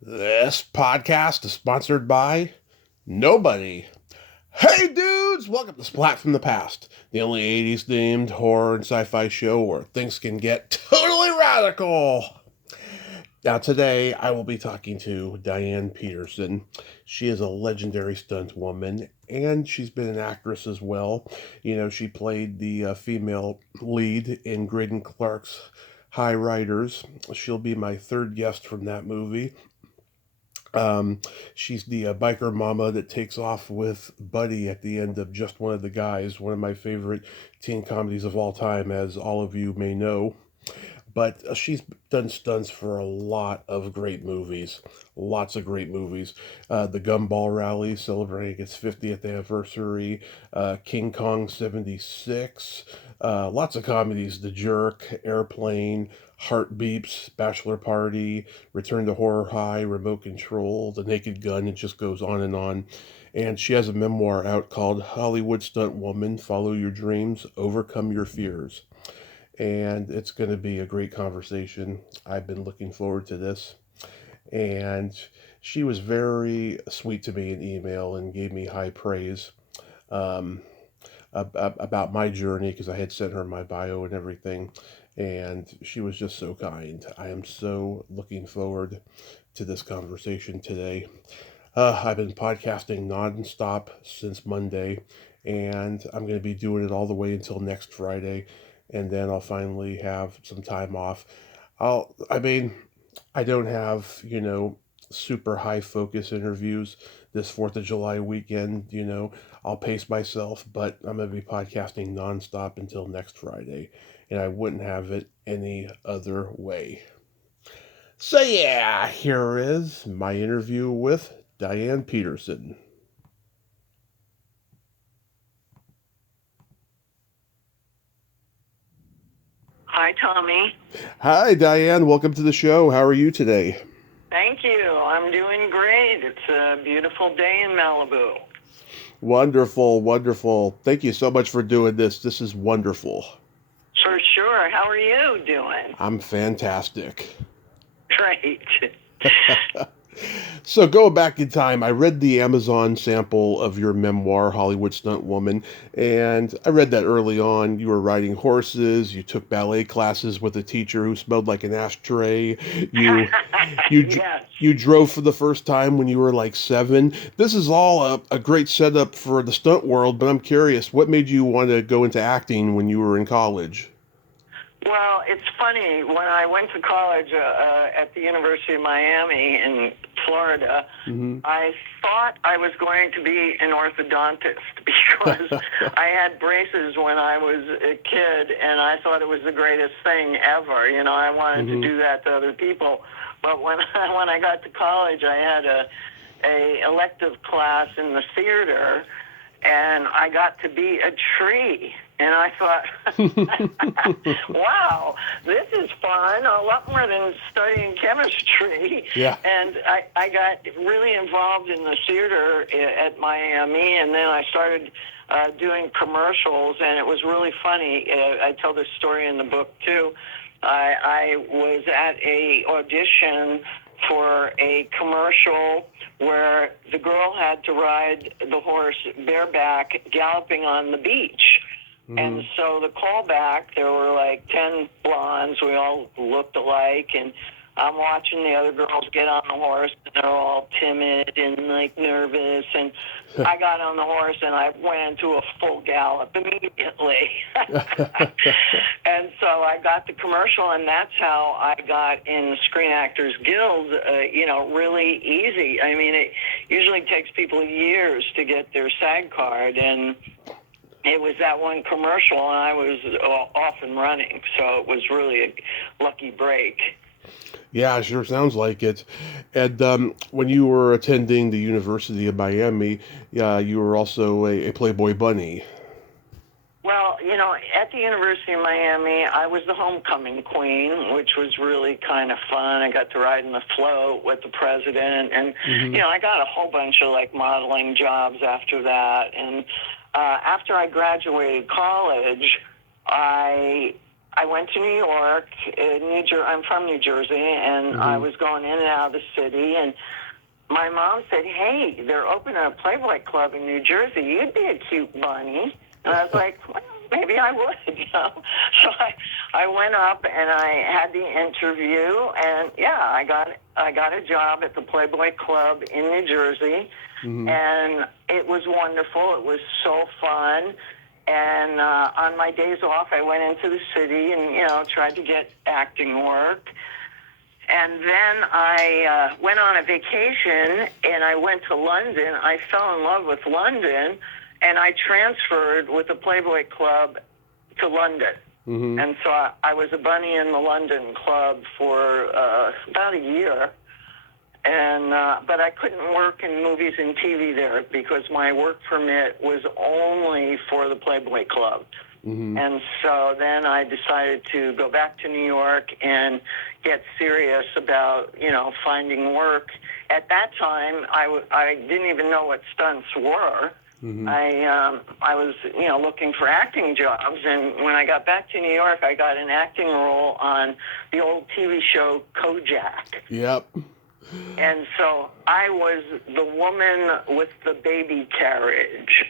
This podcast is sponsored by nobody. Hey dudes, welcome to Splat from the Past, the only 80s themed horror and sci-fi show where things can get totally radical. Now today I will be talking to Diane Peterson. She is a legendary stunt woman and she's been an actress as well. She played the female lead in Graydon Clark's High Riders. She'll be my third guest from that movie. Um, she's the biker mama that takes off with Buddy at the end of Just One of the Guys, one of my favorite teen comedies of all time, as all of you may know. But she's done stunts for a lot of great movies, lots of great movies. The Gumball Rally celebrating its 50th anniversary, King Kong 76, lots of comedies, The Jerk, Airplane, Heart Beeps, Bachelor Party, Return to Horror High, Remote Control, The Naked Gun, it just goes on and on. And she has a memoir out called Hollywood Stunt Woman, Follow Your Dreams, Overcome Your Fears. And it's going to be a great conversation. I've been looking forward to this. And she was very sweet to me in email and gave me high praise um, about my journey because I had sent her my bio and everything. And she was just so kind. I am so looking forward to this conversation today. I've been podcasting nonstop since Monday, and I'm going to be doing it all the way until next Friday, and then I'll finally have some time off. I mean, I don't have, super high focus interviews this 4th of July weekend, I'll pace myself, but I'm going to be podcasting nonstop until next Friday, and I wouldn't have it any other way. So, yeah, here is my interview with Diane Peterson. Hi, Tommy. Hi, Diane. Welcome to the show. How are you today? Thank you. I'm doing great. It's a beautiful day in Malibu. Wonderful, wonderful. Thank you so much for doing this. This is wonderful. For sure. How are you doing? I'm fantastic. Great. So going back in time, I read the Amazon sample of your memoir, Hollywood Stunt Woman, and I read that early on. You were riding horses. You took ballet classes with a teacher who smelled like an ashtray. You you Yes. you drove for the first time when you were like 7. This is all a great setup for the stunt world. But I'm curious, what made you want to go into acting when you were in college? Well, it's funny. When I went to college at the University of Miami in Florida, Mm-hmm. I thought I was going to be an orthodontist because I had braces when I was a kid, and I thought it was the greatest thing ever. I wanted to Mm-hmm. do that to other people. But when when I got to college, I had a elective class in the theater, and I got to be a tree. And I thought, wow, this is fun, a lot more than studying chemistry. Yeah. And I got really involved in the theater at Miami, and then I started doing commercials, and it was really funny. I tell this story in the book, too. I was at a audition for a commercial where the girl had to ride the horse bareback galloping on the beach. Mm-hmm. And so the callback, there were like 10 blondes. We all looked alike. And I'm watching the other girls get on the horse, and they're all timid and like nervous. And I got on the horse, and I went into a full gallop immediately. And so I got the commercial, and that's how I got in the Screen Actors Guild, really easy. I mean, it usually takes people years to get their SAG card, and it was that one commercial, and I was off and running. So it was really a lucky break. Yeah, sure sounds like it. And when you were attending the University of Miami, you were also a Playboy bunny. Well, at the University of Miami, I was the homecoming queen, which was really kind of fun. I got to ride in the float with the president, and Mm-hmm. I got a whole bunch of like modeling jobs after that. And after I graduated college, I I went to New York. I'm from New Jersey, and I was going in and out of the city. And my mom said, "Hey, they're opening a Playboy club in New Jersey. You'd be a cute bunny." And I was like, well, maybe I would, you know. So I went up and I had the interview, and yeah, I got a job at the Playboy Club in New Jersey, and it was wonderful. It was so fun. And on my days off, I went into the city and, you know, tried to get acting work. And then I went on a vacation, and I went to London. I fell in love with London, and I transferred with the Playboy Club to London. And so I was a bunny in the London club for about a year. And but I couldn't work in movies and TV there because my work permit was only for the Playboy Club. And so then I decided to go back to New York and get serious about, you know, finding work. At that time, I didn't even know what stunts were. I was, you know, looking for acting jobs, and when I got back to New York, I got an acting role on the old TV show Kojak. Yep. And so I was the woman with the baby carriage.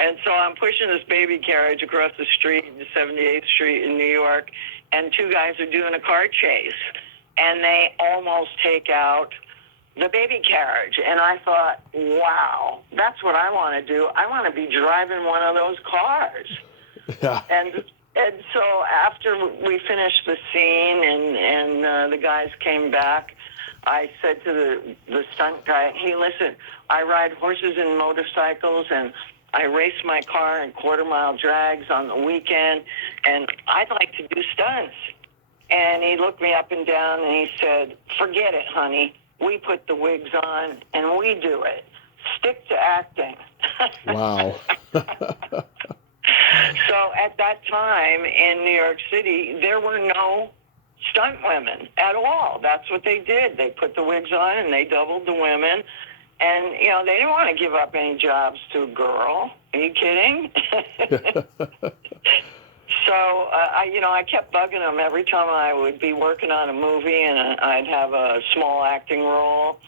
And so I'm pushing this baby carriage across the street, 78th Street in New York, and two guys are doing a car chase, and they almost take out the baby carriage. And I thought, wow, that's what I want to do. I want to be driving one of those cars. Yeah. And so after we finished the scene and the guys came back, I said to the stunt guy, "Hey, listen, I ride horses and motorcycles, and I race my car in quarter-mile drags on the weekend, and I'd like to do stunts." And he looked me up and down, and he said, "Forget it, honey. We put the wigs on, and we do it. Stick to acting." Wow. So at that time in New York City, there were no stunt women at all. That's what they did. They put the wigs on and they doubled the women. And, you know, they didn't want to give up any jobs to a girl. Are you kidding? So, I kept bugging them every time I would be working on a movie and I'd have a small acting role.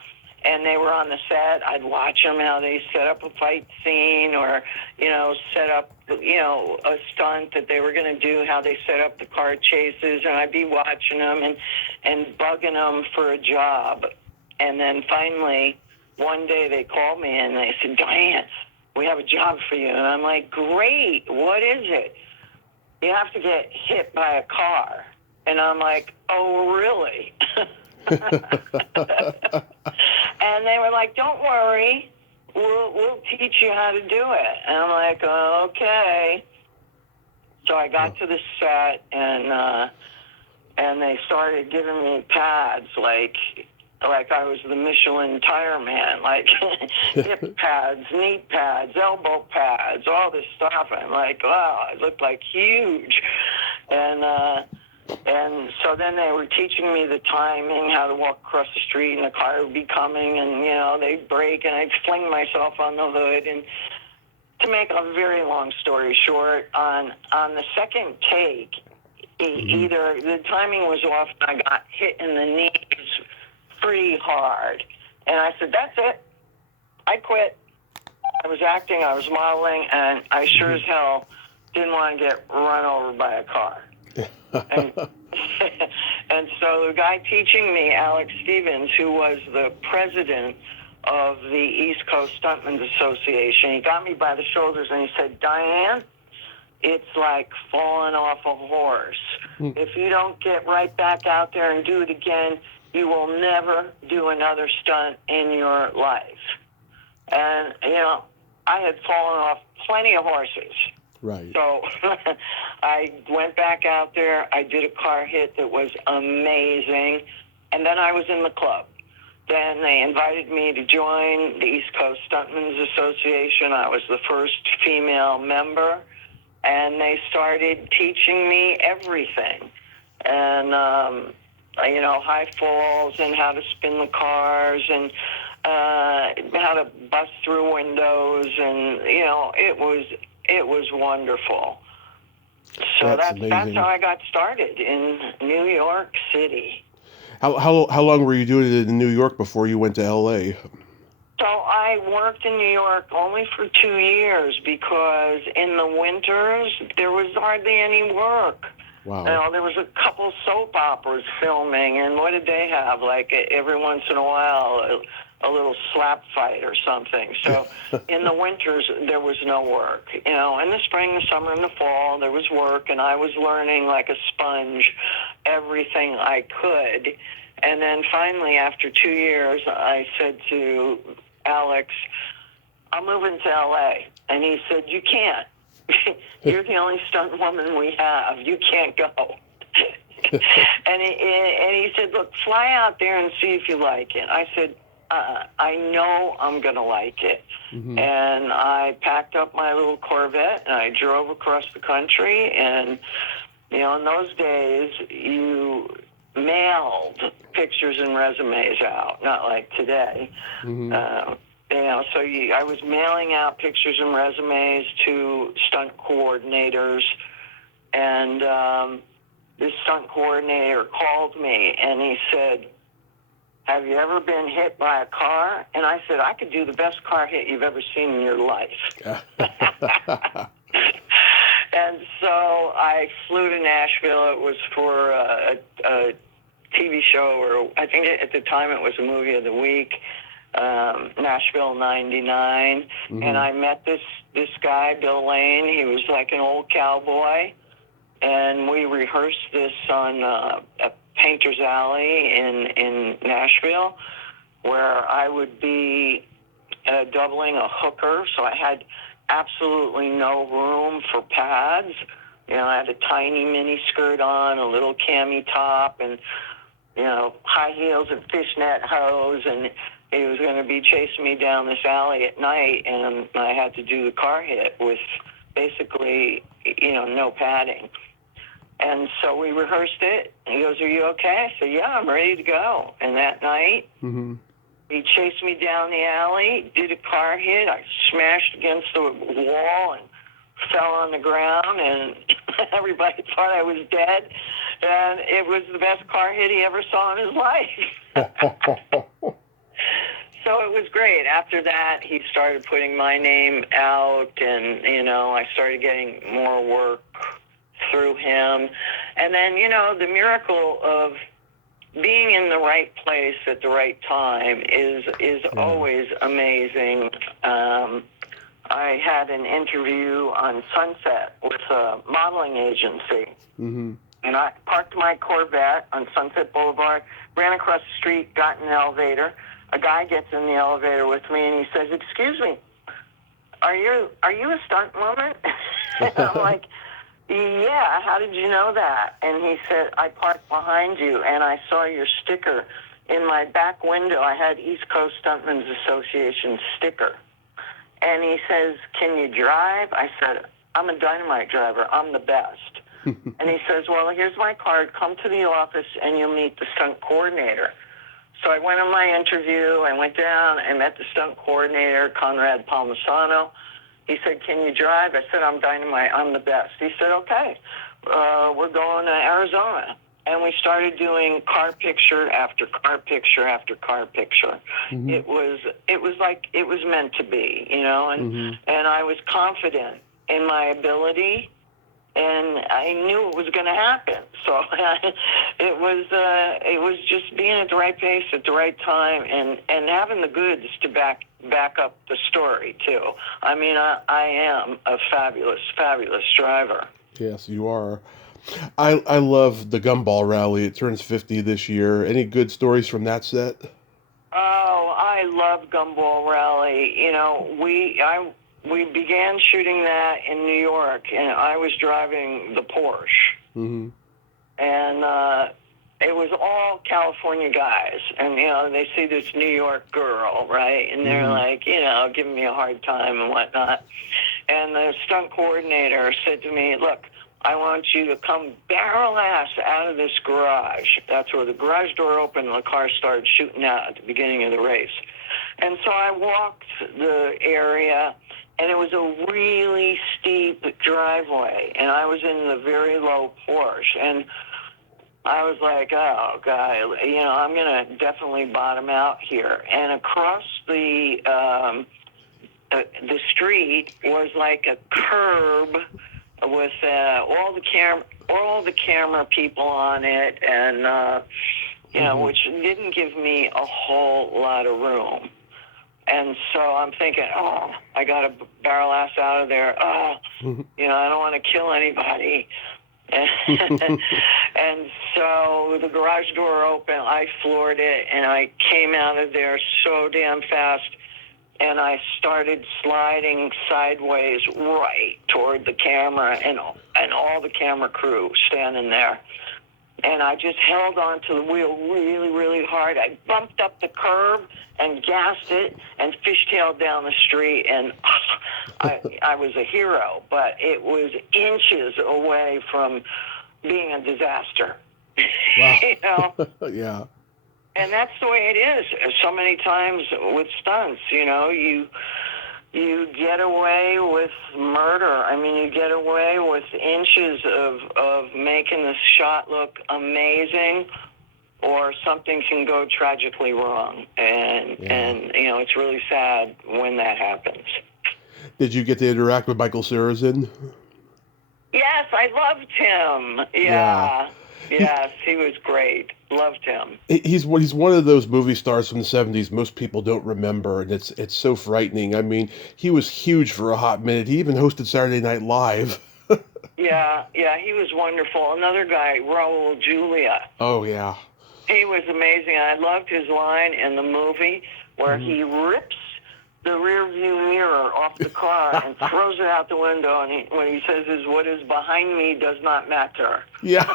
And they were on the set. I'd watch them, how they set up a fight scene or, you know, set up, you know, a stunt that they were going to do, how they set up the car chases. And I'd be watching them and bugging them for a job. And then finally, one day they called me and they said, "Diane, we have a job for you." And I'm like, "Great, what is it?" "You have to get hit by a car." And I'm like, "Oh, really?" And they were like, "Don't worry, we'll teach you how to do it." And I'm like, "Oh, okay." So I got to the set, and they started giving me pads like I was the Michelin tire man, like hip pads, knee pads, elbow pads, all this stuff. I'm like, wow, I looked like huge. And so then they were teaching me the timing, how to walk across the street, and the car would be coming, and, you know, they'd brake, and I'd fling myself on the hood. And to make a very long story short, on the second take, either the timing was off, and I got hit in the knees pretty hard. And I said, "That's it. I quit." I was acting, I was modeling, and I sure as hell didn't want to get run over by a car. and, and so the guy teaching me, Alex Stevens, who was the president of the East Coast Stuntmen's Association, he got me by the shoulders and he said, "Diane, it's like falling off a horse. If you don't get right back out there and do it again, you will never do another stunt in your life." And, you know, I had fallen off plenty of horses. Right. So I went back out there. I did a car hit that was amazing. And then I was in the club. Then they invited me to join the East Coast Stuntmen's Association. I was the first female member. And they started teaching me everything. And, you know, high falls and how to spin the cars and how to bust through windows. And, you know, it was wonderful. So That's that's how amazing. I got started in New York City. How long were you doing it in New York before you went to L.A.? So I worked in New York only for 2 years because in the winters there was hardly any work. You Wow. know, there was a couple soap operas filming, and what did they have? Like every once in a while, a little slap fight or something. So in the winters there was no work. You know, in the spring, the summer, and the fall there was work, and I was learning like a sponge everything I could. And then finally, after 2 years, I said to Alex, I'm moving to LA. And he said, you can't. You're the only stunt woman we have. You can't go. And he said, look, fly out there and see if you like it. I said, I know I'm going to like it. Mm-hmm. And I packed up my little Corvette and I drove across the country. And, you know, in those days, you mailed pictures and resumes out, not like today. Mm-hmm. You know, so I was mailing out pictures and resumes to stunt coordinators, and this stunt coordinator called me and he said, have you ever been hit by a car? And I said, I could do the best car hit you've ever seen in your life. And so I flew to Nashville. It was for a TV show, or I think at the time it was a movie of the week, Nashville '99. Mm-hmm. And I met this guy, Bill Lane. He was like an old cowboy. And we rehearsed this on a Painter's Alley in Nashville, where I would be doubling a hooker. So I had absolutely no room for pads. You know, I had a tiny mini skirt on, a little cami top, and, you know, high heels and fishnet hose, and he was going to be chasing me down this alley at night, and I had to do the car hit with basically, you know, no padding. And so we rehearsed it, and he goes, are you okay? I said, yeah, I'm ready to go. And that night, Mm-hmm. he chased me down the alley, did a car hit. I smashed against the wall and fell on the ground, and everybody thought I was dead. And it was the best car hit he ever saw in his life. So it was great. After that, he started putting my name out, and, you know, I started getting more work through him. And then, you know, the miracle of being in the right place at the right time is always amazing. I had an interview on Sunset with a modeling agency. Mm-hmm. And I parked my Corvette on Sunset Boulevard, ran across the street, got in an elevator. A guy gets in the elevator with me, and he says, excuse me, are you a stunt woman? And I'm like, yeah, how did you know that? And he said, I parked behind you, and I saw your sticker. In my back window, I had East Coast Stuntmen's Association sticker. And he says, can you drive? I said, I'm a dynamite driver. I'm the best. And he says, well, here's my card. Come to the office, and you'll meet the stunt coordinator. So I went on my interview. I went down. I met the stunt coordinator, Conrad Palmisano. He said, can you drive? I said, I'm dynamite. I'm the best. He said, okay, we're going to Arizona. And we started doing car picture after car picture after car picture. Mm-hmm. It was like it was meant to be, you know, and I was confident in my ability, and I knew it was going to happen. So it was just being at the right place at the right time, and having the goods to back up the story too. I mean, I am a fabulous driver. Yes, you are. I love the Gumball Rally. It turns 50 this year. Any good stories from that set? Oh, I love Gumball Rally. You know, we began shooting that in New York, and I was driving the Porsche. Mm-hmm. And it was all California guys. And, you know, they see this New York girl, right? And they're like, you know, giving me a hard time and whatnot. And the stunt coordinator said to me, look, I want you to come barrel ass out of this garage. That's where the garage door opened and the car started shooting out at the beginning of the race. And so I walked the area, and it was a really steep driveway, and I was in the very low Porsche, and I was like, oh, God, I'm going to definitely bottom out here. And across the street was like a curb with all the camera people on it, and which didn't give me a whole lot of room. And so I'm thinking, oh, I got to barrel ass out of there. Oh, I don't want to kill anybody. And so the garage door opened, I floored it, and I came out of there so damn fast, and I started sliding sideways right toward the camera and all the camera crew standing there. And I just held onto the wheel really, really hard. I bumped up the curb and gassed it and fishtailed down the street, and I was a hero, but it was inches away from being a disaster. Wow. Yeah. And that's the way it is so many times with stunts. You get away with murder. I mean, you get away with inches of making the shot look amazing, or something can go tragically wrong. And it's really sad when that happens. Did you get to interact with Michael Sarrazin? Yes, I loved him. Yeah. Yes, he was great. Loved him. He's one of those movie stars from the 70s most people don't remember, and it's so frightening. I mean, he was huge for a hot minute. He even hosted Saturday Night Live. Yeah, he was wonderful. Another guy, Raul Julia. Oh, yeah. He was amazing. I loved his line in the movie where he rips the rear view mirror off the car and throws it out the window, and when he says, what is behind me does not matter. Yeah.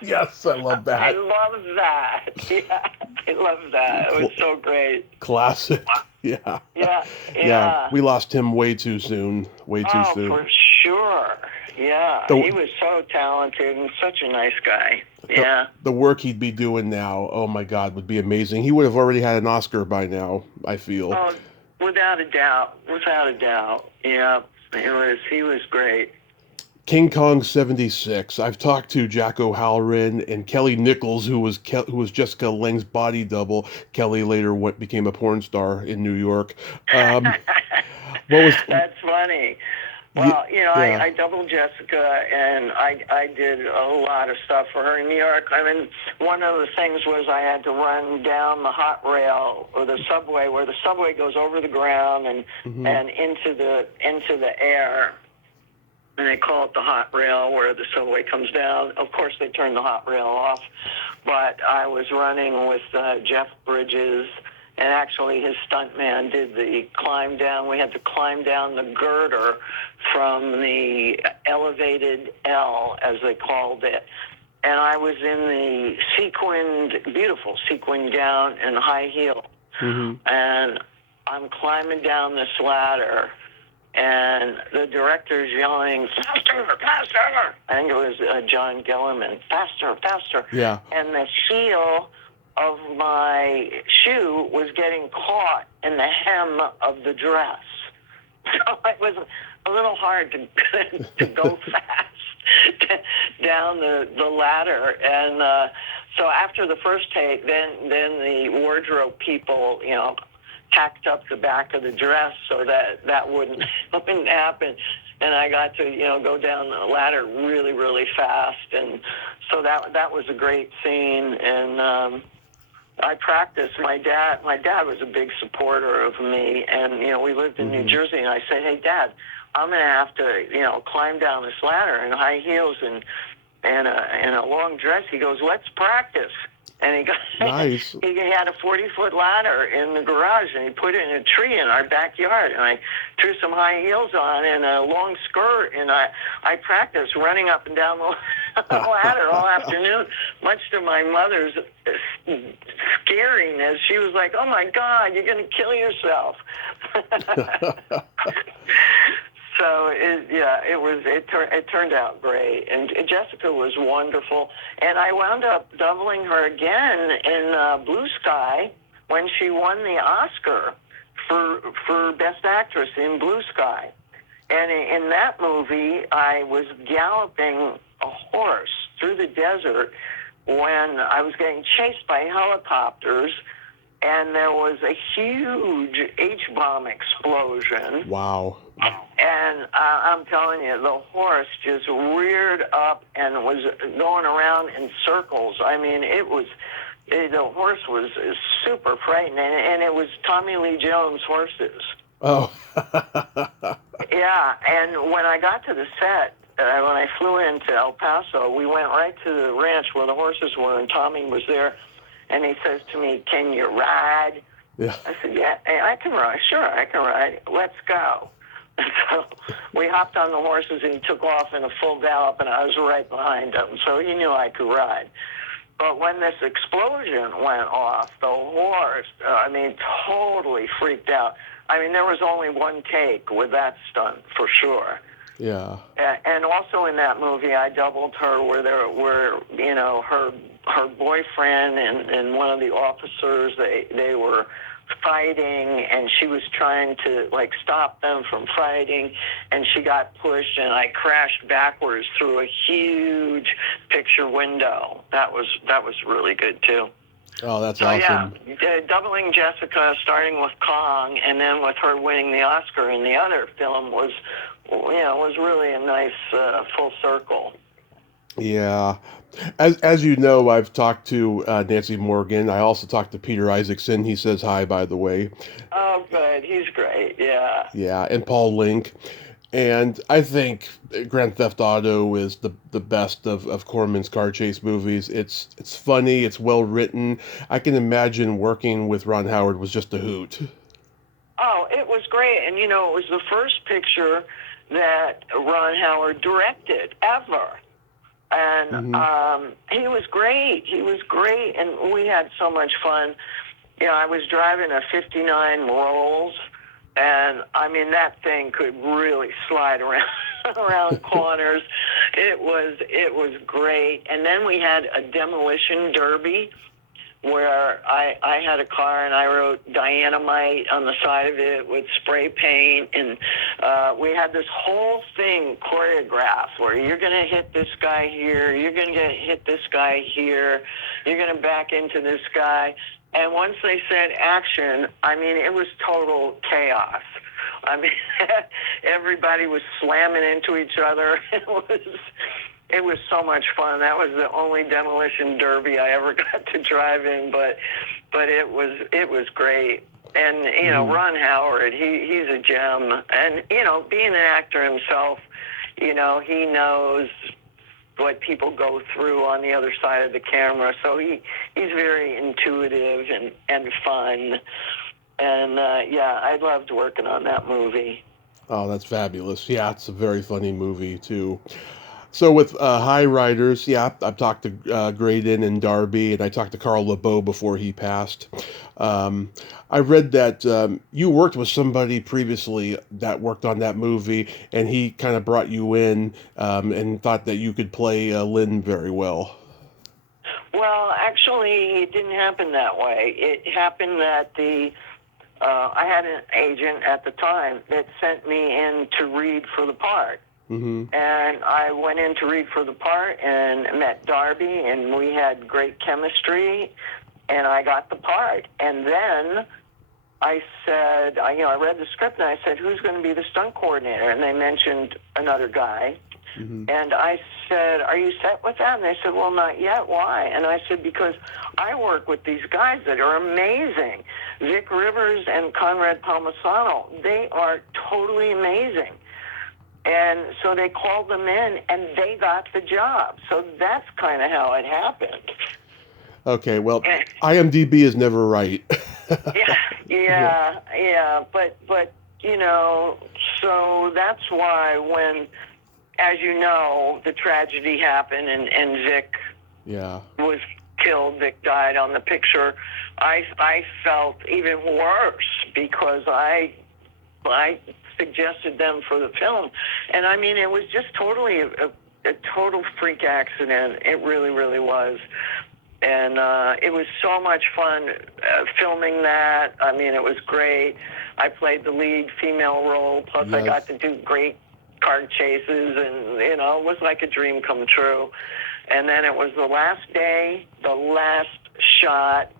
Yes, I love that. I love that. Yeah, I love that. It was so great. Classic. Yeah. Yeah. We lost him way too soon. Way too soon. Oh, for sure. Yeah. He was so talented and such a nice guy. Yeah. The work he'd be doing now, oh my God, would be amazing. He would have already had an Oscar by now, I feel. Oh, without a doubt. Yeah. He was great. King Kong 76. I've talked to Jack O'Halloran and Kelly Nichols, who was Jessica Lange's body double. Kelly later became a porn star in New York. That's funny. Well, I doubled Jessica, and I did a lot of stuff for her in New York. I mean, one of the things was I had to run down the hot rail or the subway, where the subway goes over the ground and into the air. And they call it the hot rail, where the subway comes down. Of course, they turn the hot rail off. But I was running with Jeff Bridges, and actually his stuntman did the climb down. We had to climb down the girder from the elevated L, as they called it. And I was in the beautiful sequined gown and high heel. And I'm climbing down this ladder, and the director's yelling, faster, faster. I think it was John Gellerman, faster, faster. Yeah. And the heel of my shoe was getting caught in the hem of the dress. So it was a little hard to go fast down the ladder. And so after the first take, then the wardrobe people, tacked up the back of the dress so that wouldn't happen. And I got to, go down the ladder really, really fast. And so that was a great scene. And I practiced. My dad was a big supporter of me. And, we lived in New Jersey. And I said, hey, Dad, I'm going to have to, climb down this ladder in high heels and a long dress. He goes, let's practice. And he got nice. He had a 40-foot ladder in the garage, and he put it in a tree in our backyard. And I threw some high heels on and a long skirt, and I practiced running up and down the ladder all afternoon, much to my mother's scariness. She was like, "Oh my God, you're going to kill yourself." So it turned out great, and Jessica was wonderful, and I wound up doubling her again in Blue Sky when she won the Oscar for Best Actress in Blue Sky. And in that movie, I was galloping a horse through the desert when I was getting chased by helicopters, and there was a huge H-bomb explosion. Wow. And I'm telling you, the horse just reared up and was going around in circles. I mean, the horse was super frightening, and it was Tommy Lee Jones' horses. Oh. Yeah, and when I got to the set, when I flew into El Paso, we went right to the ranch where the horses were, and Tommy was there, and he says to me, "Can you ride?" Yeah. I said, "Yeah, I can ride. Sure, I can ride. Let's go." And so we hopped on the horses, and he took off in a full gallop, and I was right behind him, so he knew I could ride. But when this explosion went off, the horse, totally freaked out. I mean, there was only one take with that stunt, for sure. Yeah. And also in that movie, I doubled her where her boyfriend and one of the officers, they were fighting, and she was trying to stop them from fighting, and she got pushed, and I crashed backwards through a huge picture window. That was really good too. Oh, that's awesome. Yeah, doubling Jessica, starting with Kong, and then with her winning the Oscar in the other film was really a nice full circle. Yeah. As you know, I've talked to Nancy Morgan. I also talked to Peter Isaacson. He says hi, by the way. Oh, good. He's great. Yeah. Yeah, and Paul Link. And I think Grand Theft Auto is the best of Corman's car chase movies. It's funny. It's well written. I can imagine working with Ron Howard was just a hoot. Oh, it was great. And, it was the first picture that Ron Howard directed ever. And he was great. He was great. And we had so much fun. I was driving a 59 Rolls. And, that thing could really slide around corners. It was great. And then we had a demolition derby where I had a car and I wrote Dynamite on the side of it with spray paint. And we had this whole thing choreographed where you're going to hit this guy here, you're going to hit this guy here, you're going to back into this guy. And once they said action, it was total chaos. Everybody was slamming into each other. It was so much fun. That was the only demolition derby I ever got to drive in, but it was great. And Ron Howard, he's a gem. And being an actor himself, he knows what people go through on the other side of the camera. So he's very intuitive and fun. And I loved working on that movie. Oh, that's fabulous. Yeah, it's a very funny movie too. So with High Riders, yeah, I've talked to Graydon and Darby, and I talked to Carl LeBeau before he passed. I read that you worked with somebody previously that worked on that movie, and he kind of brought you in and thought that you could play Lynn very well. Well, actually, it didn't happen that way. It happened that I had an agent at the time that sent me in to read for the part. Mm-hmm. And I went in to read for the part and met Darby, and we had great chemistry, and I got the part. And then I said, I read the script, and I said, who's going to be the stunt coordinator? And they mentioned another guy. Mm-hmm. And I said, are you set with that? And they said, well, not yet. Why? And I said, because I work with these guys that are amazing. Vic Rivers and Conrad Palmisano, they are totally amazing. And so they called them in, and they got the job. So that's kind of how it happened. Okay, well, IMDb is never right. Yeah. But so that's why when, as you know, the tragedy happened and Vic was killed, Vic died on the picture, I felt even worse because I suggested them for the film. And it was just totally a total freak accident. It really, really was. And it was so much fun filming that. It was great. I played the lead female role, plus I got to do great car chases, and, you know, it was like a dream come true. And then it was the last day, the last shot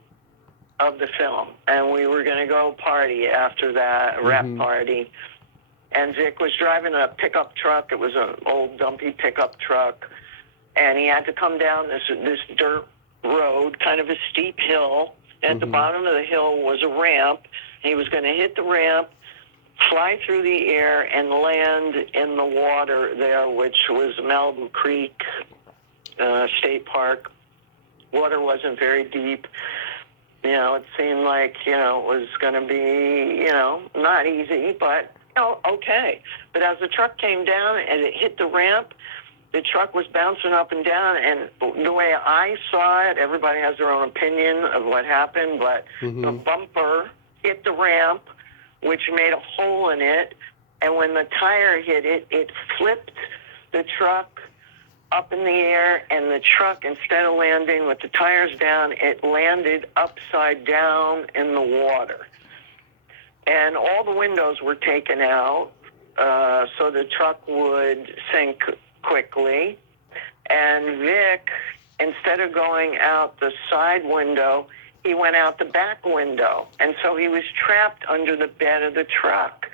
of the film, and we were going to go party after that, a rap party. And Vic was driving a pickup truck. It was an old dumpy pickup truck, and he had to come down this dirt road, kind of a steep hill. At the bottom of the hill was a ramp. He was going to hit the ramp, fly through the air, and land in the water there, which was Malibu Creek State Park. Water wasn't very deep. You know, it seemed like, you know, it was going to be, you know, not easy, but, you know, okay. But as the truck came down and it hit the ramp, the truck was bouncing up and down, and the way I saw it, everybody has their own opinion of what happened, but the bumper hit the ramp, which made a hole in it, and when the tire hit it, it flipped the truck up in the air, and the truck, instead of landing with the tires down, it landed upside down in the water. And all the windows were taken out, so the truck would sink quickly. And Vic, instead of going out the side window, he went out the back window. And so he was trapped under the bed of the truck.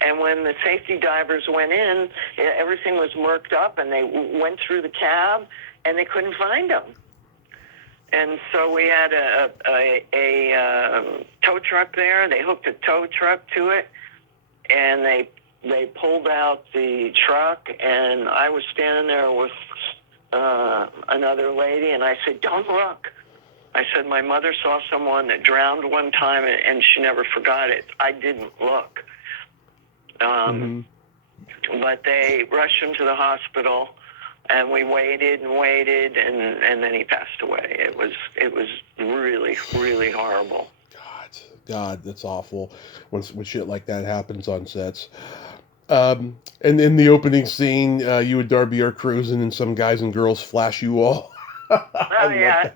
And when the safety divers went in, everything was murked up, and they went through the cab, and they couldn't find him. And so we had a tow truck there. They hooked a tow truck to it, and they pulled out the truck, and I was standing there with another lady, and I said, "Don't look." I said, "My mother saw someone that drowned one time, and she never forgot it. I didn't look." But they rushed him to the hospital, and we waited and waited, and then he passed away. It was really, really horrible. God, that's awful when shit like that happens on sets. And in the opening scene, you and Darby are cruising, and some guys and girls flash you all. Oh, yeah,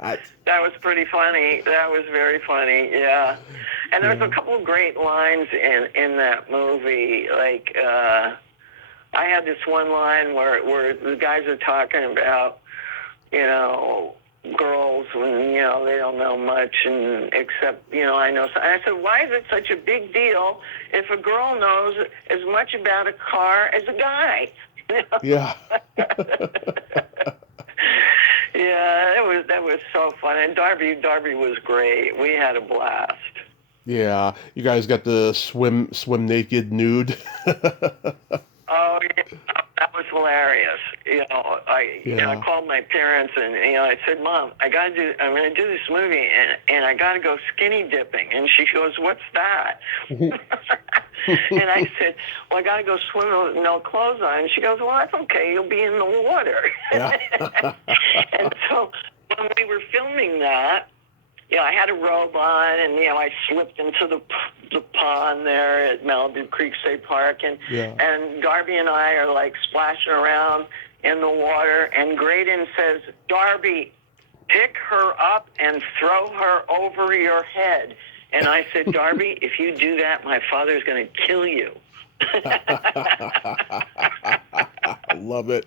that was pretty funny. That was very funny, yeah. And there's a couple of great lines in that movie. Like, I had this one line where the guys are talking about, you know, girls when, you know, they don't know much, and except, you know, I know. And I said, why is it such a big deal if a girl knows as much about a car as a guy? Yeah. Yeah, that was so fun. And Darby was great. We had a blast. Yeah, you guys got to swim naked, nude. Oh, yeah, that was hilarious. You know, I called my parents, and, you know, I said, "Mom, I'm going to do this movie, and I got to go skinny dipping." And she goes, "What's that?" And I said, "Well, I got to go swim with no clothes on." And she goes, "Well, that's okay. You'll be in the water." Yeah. And so when we were filming that, you know, I had a robe on, and, you know, I slipped into the pond there at Malibu Creek State Park, and Darby and I are, like, splashing around in the water, and Graydon says, "Darby, pick her up and throw her over your head." And I said, "Darby, if you do that, my father's going to kill you." I love it.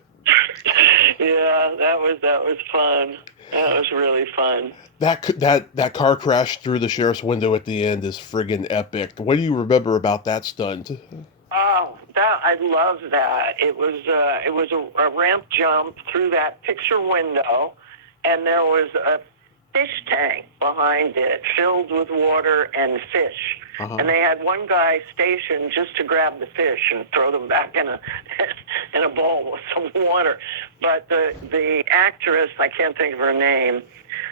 Yeah, that was fun. That was really fun. That car crash through the sheriff's window at the end is friggin' epic. What do you remember about that stunt? Oh, I love that. It was a ramp jump through that picture window, and there was a fish tank behind it filled with water and fish. And they had one guy stationed just to grab the fish and throw them back in a bowl with some water. But the actress, I can't think of her name,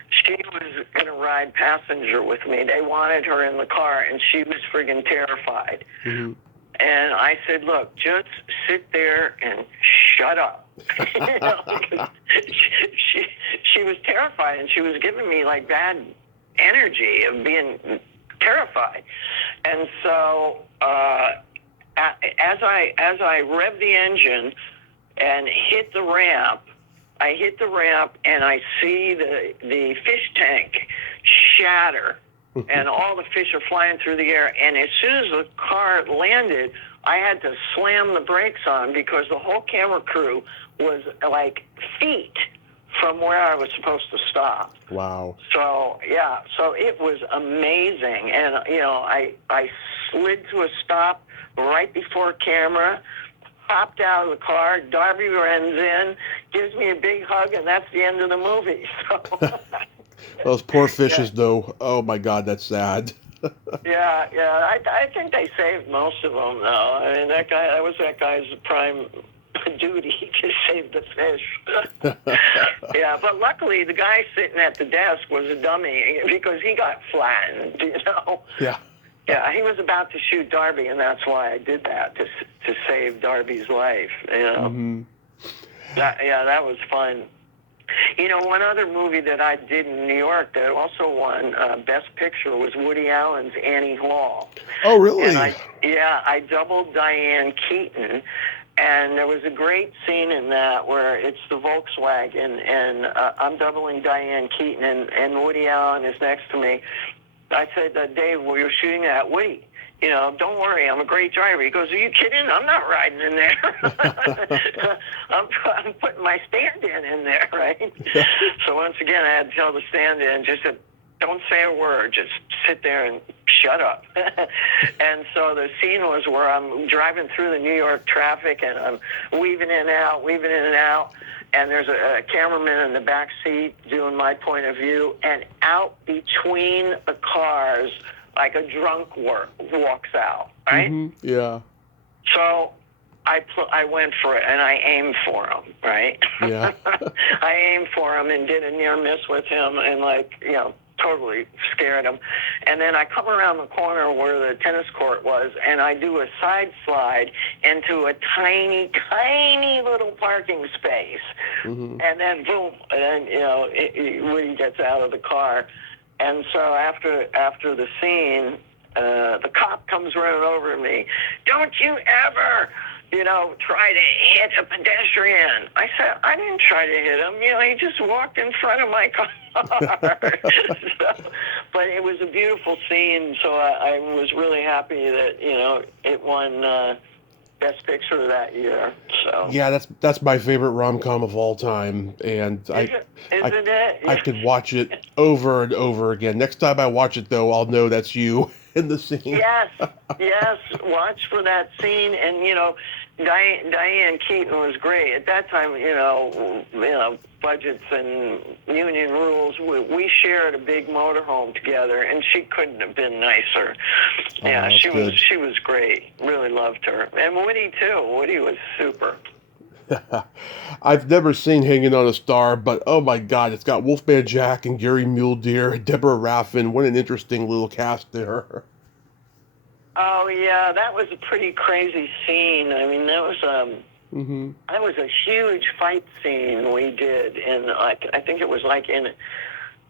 she was going to ride passenger with me. They wanted her in the car, and she was friggin' terrified. And I said, "Look, just sit there and shut up." You know, she was terrified, and she was giving me, like, bad energy of being terrified. And so as I revved the engine and hit the ramp, and I see the fish tank shatter and all the fish are flying through the air. And as soon as the car landed, I had to slam the brakes on because the whole camera crew was like feet from where I was supposed to stop. Wow. So, yeah, so it was amazing. And, I slid to a stop right before camera, hopped out of the car, Darby runs in, gives me a big hug, and that's the end of the movie. So, Those poor fishes, though. Oh my God, that's sad. yeah. I think they saved most of them, though. I mean, that was that guy's prime duty to save the fish. Yeah, but luckily the guy sitting at the desk was a dummy because he got flattened, Yeah. Yeah, he was about to shoot Darby, and that's why I did that, to save Darby's life, Mm-hmm. That was fun. One other movie that I did in New York that also won Best Picture was Woody Allen's Annie Hall. Oh, really? And I doubled Diane Keaton. And there was a great scene in that where it's the Volkswagen, and I'm doubling Diane Keaton, and Woody Allen is next to me. I said, Dave, well, you're shooting at Woody. Don't worry, I'm a great driver. He goes, are you kidding? I'm not riding in there. I'm putting my stand-in in there, right? So once again, I had to tell the stand-in, just said, don't say a word, just sit there and shut up. And so the scene was where I'm driving through the New York traffic, and I'm weaving in and out, and there's a cameraman in the back seat doing my point of view, and out between the cars, like a drunk walks out, right? Mm-hmm. Yeah. So I went for it, and I aimed for him, right? Yeah. I aimed for him and did a near miss with him, and totally scared him. And then I come around the corner where the tennis court was, and I do a side slide into a tiny, tiny little parking space. Mm-hmm. And then boom, and then Woody gets out of the car. And so after the scene, the cop comes running over to me. Don't you ever try to hit a pedestrian. I said, I didn't try to hit him. He just walked in front of my car. But it was a beautiful scene, so I was really happy that, it won Best Picture that year. So Yeah, that's my favorite rom-com of all time, and Isn't it? I could watch it over and over again. Next time I watch it, though, I'll know that's you in the scene. Yes, watch for that scene, and Diane Keaton was great at that time. Budgets and union rules. We shared a big motorhome together, and she couldn't have been nicer. Yeah, she was great. Really loved her, and Woody too. Woody was super. I've never seen Hanging on a Star, but oh my God, it's got Wolfman Jack and Gary Mulder and Deborah Raffin. What an interesting little cast there. Oh yeah, that was a pretty crazy scene. I mean, that was that was a huge fight scene we did in I think it was like in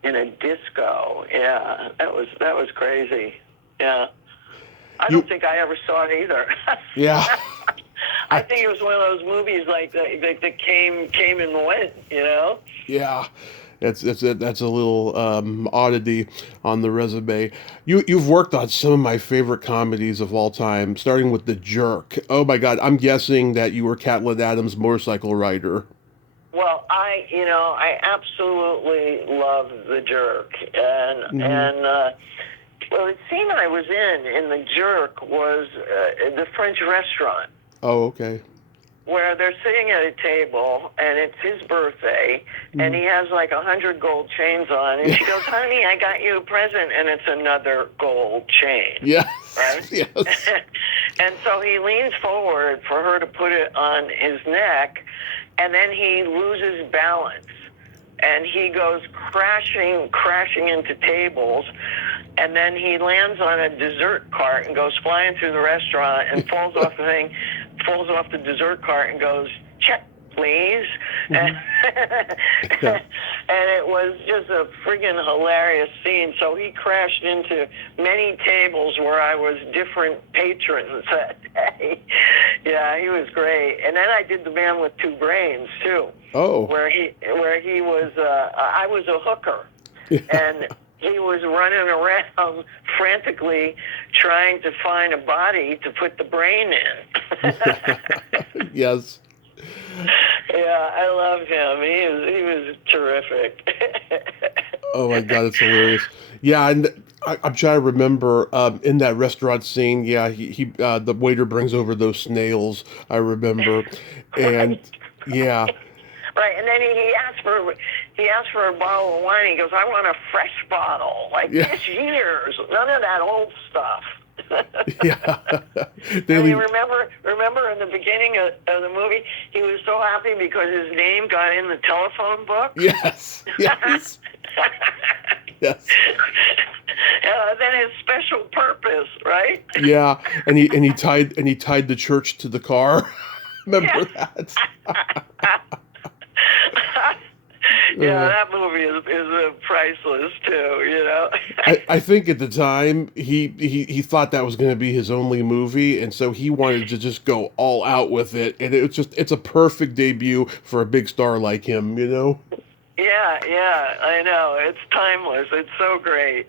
a disco. Yeah, that was crazy. Yeah, I don't think I ever saw it either. Yeah. I think it was one of those movies like that came and went. Yeah. That's a little oddity on the resume. You've worked on some of my favorite comedies of all time, starting with The Jerk. Oh my God, I'm guessing that you were Catlin Adams' motorcycle rider. Well, I absolutely love The Jerk, and the scene I was in The Jerk was the French restaurant. Oh, okay. Where they're sitting at a table, and it's his birthday, and he has like 100 gold chains on, and she goes, honey, I got you a present, and it's another gold chain. Yeah. Right? Yes. And so he leans forward for her to put it on his neck, and then he loses balance, and he goes crashing into tables, and then he lands on a dessert cart and goes flying through the restaurant and falls off the dessert cart and goes, check, please. And it was just a friggin' hilarious scene. So he crashed into many tables where I was different patrons that day. Yeah, he was great. And then I did The Man with Two Brains, too. Oh. Where he was, I was a hooker. And he was running around frantically trying to find a body to put the brain in. Yes. Yeah, I loved him. He was terrific. Oh my God, it's hilarious. Yeah, and I'm trying to remember in that restaurant scene. Yeah, he the waiter brings over those snails. I remember, and Right. yeah, Right, and then he asked for a bottle of wine. He goes, "I want a fresh bottle, like yeah, this year's, none of that old stuff." yeah. They I mean, leave. remember in the beginning of the movie, he was so happy because his name got in the telephone book. Yes, yes, yes. Then his special purpose, right? Yeah, and he tied the church to the car. Yeah. Remember that? Yeah, Uh, that movie is priceless too. I think at the time he thought that was going to be his only movie, and so he wanted to just go all out with it, and it's a perfect debut for a big star like him, you know. Yeah, I know. It's timeless. It's so great.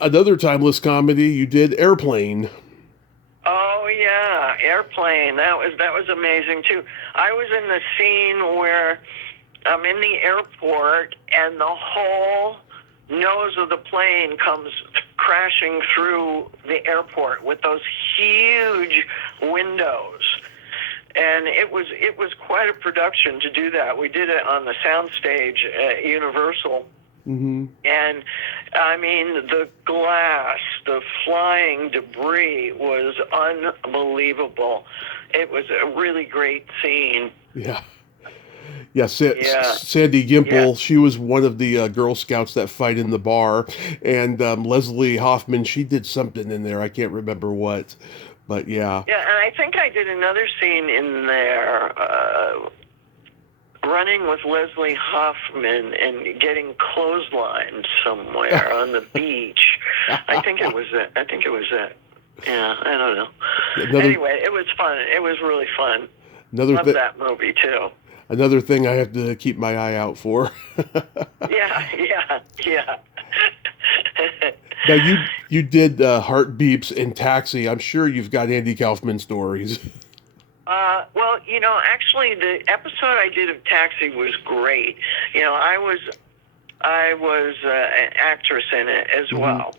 Another timeless comedy you did, Airplane. Oh yeah, Airplane. That was amazing too. I was in the scene where I'm in the airport and the whole nose of the plane comes crashing through the airport with those huge windows. And it was quite a production to do that. We did it on the soundstage at Universal. Hmm. And I mean, the glass, the flying debris was unbelievable. It was a really great scene. Yeah, yeah. Yeah, Sandy yeah, Gimple, she was one of the Girl Scouts that fight in the bar, and Leslie Hoffman, she did something in there. I can't remember what, but yeah. yeah. And I think I did another scene in there, running with Leslie Hoffman and getting clotheslined somewhere on the beach. I think it was it. Yeah, I don't know. Another Anyway, it was fun. It was really fun. another Love thing. that movie too. Another thing I have to keep my eye out for. Yeah. Now you did Heart Beeps and Taxi. I'm sure you've got Andy Kaufman stories. Well, actually, the episode I did of Taxi was great. I was an actress in it as Hmm. well,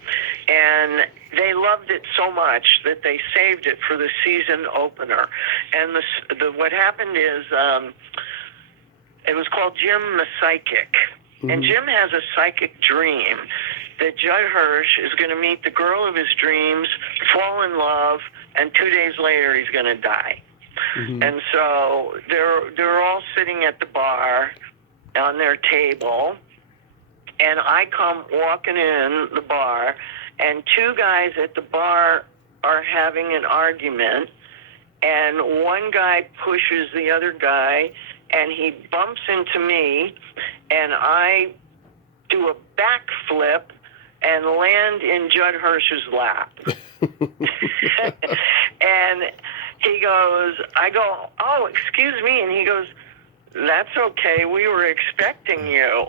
and they loved it so much that they saved it for the season opener. And what happened is it was called Jim the Psychic, and Hmm. Jim has a psychic dream that Judd Hirsch is going to meet the girl of his dreams, fall in love, and 2 days later he's going to die. Hmm. And so they're all sitting at the bar on their table, and I come walking in the bar, and two guys at the bar are having an argument, and one guy pushes the other guy, and he bumps into me, and I do a backflip and land in Judd Hirsch's lap. And I go, "Oh, excuse me," and he goes, "That's okay. We were expecting you."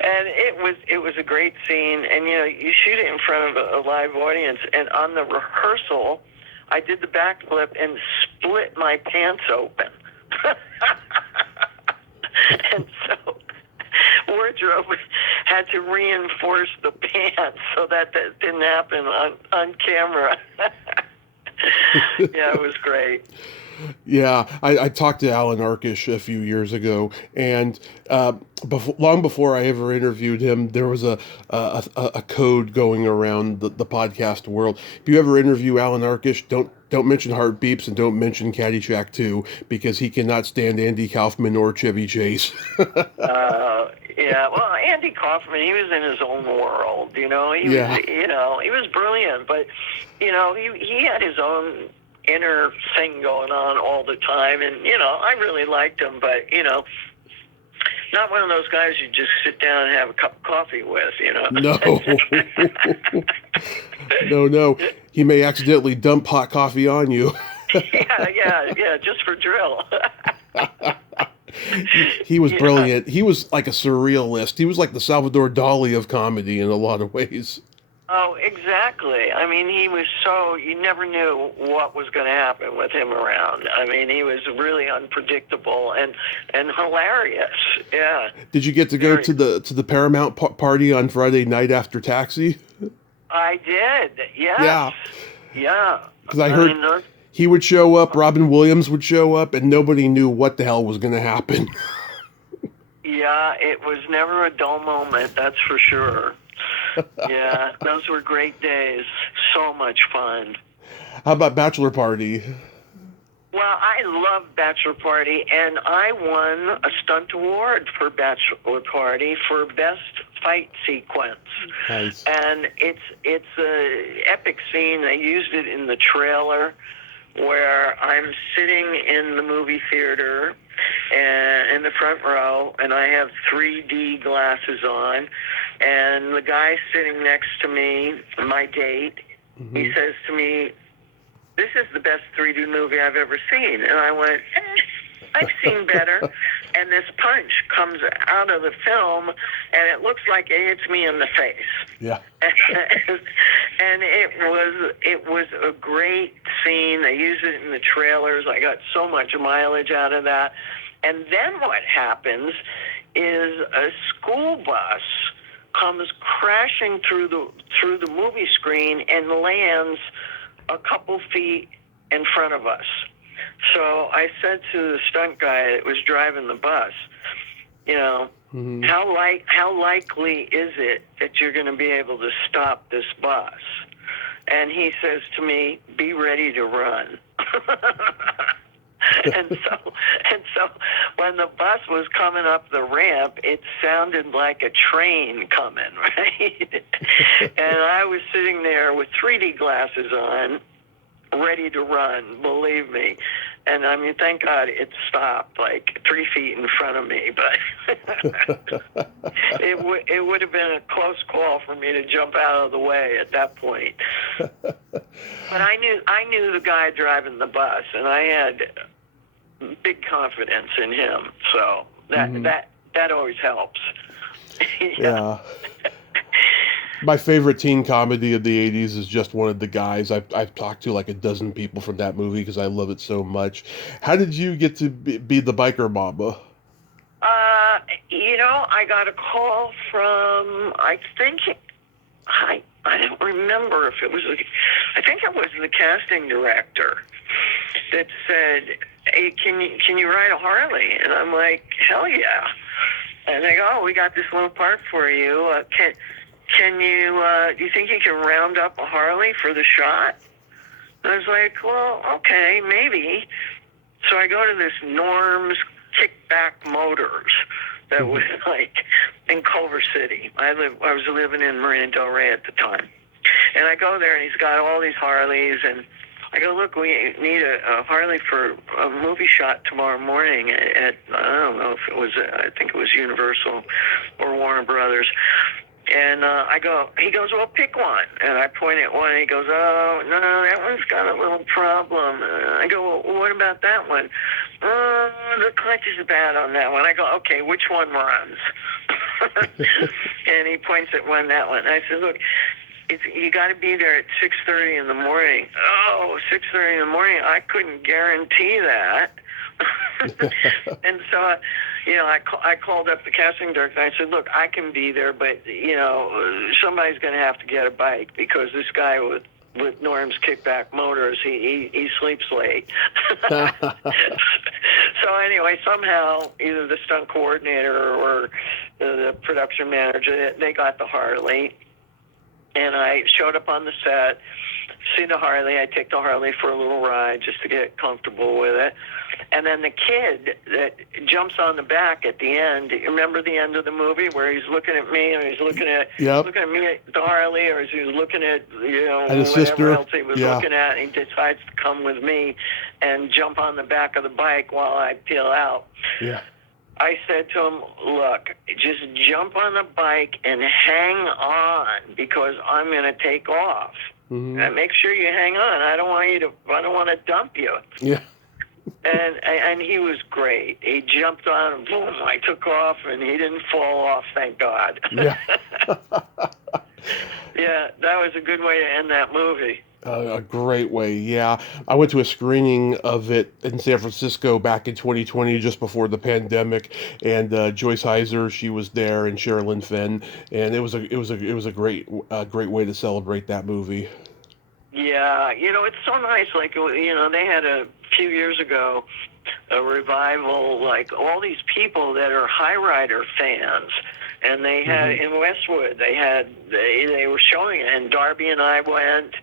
And it was a great scene, and you shoot it in front of a live audience. And on the rehearsal, I did the backflip and split my pants open. And so wardrobe had to reinforce the pants so that didn't happen on camera. Yeah, it was great. Yeah, I talked to Alan Arkish a few years ago, and long before I ever interviewed him, there was a code going around the podcast world. If you ever interview Alan Arkish, don't mention Heart Beeps and don't mention Caddyshack 2 because he cannot stand Andy Kaufman or Chevy Chase. Yeah, well, Andy Kaufman, he was in his own world. He Yeah. he was brilliant, but he had his own inner thing going on all the time, and I really liked him, but not one of those guys you just sit down and have a cup of coffee with. No. No. He may accidentally dump hot coffee on you. Yeah, just for drill. He was brilliant. He was like a surrealist. He was like the Salvador Dali of comedy in a lot of ways. Oh, exactly. I mean, he was so, you never knew what was going to happen with him around. I mean, he was really unpredictable and hilarious. Yeah. Did you get to go to the Paramount party on Friday night after Taxi? I did. Yes. Yeah. Yeah. Because I heard he would show up, Robin Williams would show up, and nobody knew what the hell was going to happen. Yeah, it was never a dull moment, that's for sure. Yeah, those were great days. So much fun. How about Bachelor Party? Well, I love Bachelor Party, and I won a stunt award for Bachelor Party for best fight sequence. Nice. And it's a epic scene. I used it in the trailer where I'm sitting in the movie theater and in the front row, and I have 3D glasses on, and the guy sitting next to me, my date, he says to me, "This is the best 3D movie I've ever seen." And I went, "I've seen better." And this punch comes out of the film, and it looks like it hits me in the face. Yeah. And it was a great scene. I used it in the trailers. I got so much mileage out of that. And then what happens is a school bus comes crashing through the movie screen and lands a couple feet in front of us. So I said to the stunt guy that was driving the bus, how likely is it that you're going to be able to stop this bus? And he says to me, "Be ready to run." And so when the bus was coming up the ramp, it sounded like a train coming, right? And I was sitting there with 3D glasses on, ready to run, believe me. And I mean, thank God it stopped like 3 feet in front of me, but it would have been a close call for me to jump out of the way at that point. But I knew the guy driving the bus, and I had big confidence in him. So that always helps. Yeah. My favorite teen comedy of the 80s is Just One of the Guys. I've talked to like a dozen people from that movie because I love it so much. How did you get to be the biker mama? I got a call from, I don't remember if it was, I think it was the casting director that said, "Hey, can you ride a Harley?" And I'm like, "Hell yeah." And they go, "Oh, we got this little part for you. Can you, do you think you can round up a Harley for the shot?" And I was like, "Well, okay, maybe." So I go to this Norm's Kickback Motors that was like in Culver City. I was living in Marina Del Rey at the time. And I go there, and he's got all these Harleys, and I go, "Look, we need a Harley for a movie shot tomorrow morning at I don't know if it was, I think it was Universal or Warner Brothers." And he goes, "Well, pick one." And I point at one, and he goes, "Oh, no, that one's got a little problem." I go, "Well, what about that one?" "The clutch is bad on that one." I go, "Okay, which one runs?" And he points at that one. I said, "Look, you got to be there at 6:30 in the morning." "Oh, 6:30 in the morning? I couldn't guarantee that." And so, I called up the casting director. I said, "Look, I can be there, but somebody's going to have to get a bike because this guy with Norm's Kickback Motors, he sleeps late." So anyway, somehow either the stunt coordinator or the production manager, they got the Harley. And I showed up on the set, see the Harley. I take the Harley for a little ride just to get comfortable with it. And then the kid that jumps on the back at the end, you remember the end of the movie where he's looking at me and he's looking at me at the Harley, or he's looking at, whatever else he was looking at, and he decides to come with me and jump on the back of the bike while I peel out. Yeah. I said to him, "Look, just jump on the bike and hang on because I'm going to take off. And make sure you hang on. I don't want to dump you." Yeah. and he was great. He jumped on and boom, I took off, and he didn't fall off, thank God. Yeah. Yeah, that was a good way to end that movie. A great way, yeah. I went to a screening of it in San Francisco back in 2020, just before the pandemic, and Joyce Heiser, she was there, and Sherilyn Fenn, and it was a great way to celebrate that movie. Yeah, it's so nice. Like, they had a few years ago a revival, like all these people that are High Rider fans, and they had in Westwood, they were showing it, and Darby and I went,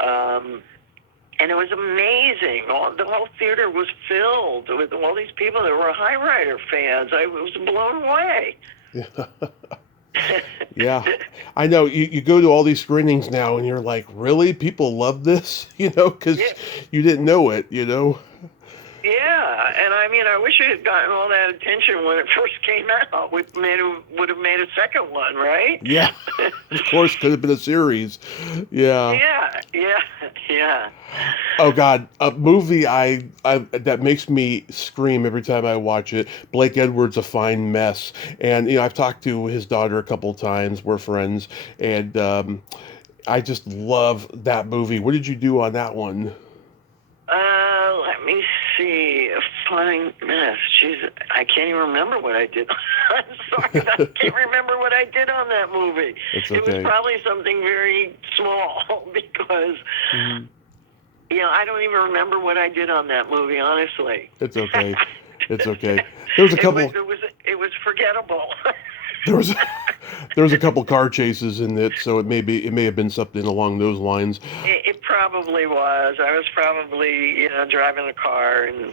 and it was amazing. The whole theater was filled with all these people that were High Rider fans. I was blown away. Yeah, I know. You go to all these screenings now, and you're like, really? People love this? Because Yeah. you didn't know it. Yeah, and I mean, I wish it had gotten all that attention when it first came out. Would have made a second one, right? Yeah, of course, could have been a series. Yeah. Yeah. Oh God, a movie I that makes me scream every time I watch it. Blake Edwards, A Fine Mess, and I've talked to his daughter a couple times. We're friends, and I just love that movie. What did you do on that one? Let me see. A Fine Mess. Jeez, I can't even remember what I did. I'm sorry, I can't remember what I did on that movie. It's It was okay. probably something very small because. Mhm. I don't even remember what I did on that movie, honestly. It's okay. It's okay. There was a couple. It was forgettable. There was there was a couple car chases in it, so it may have been something along those lines. It probably was. I was probably driving a car and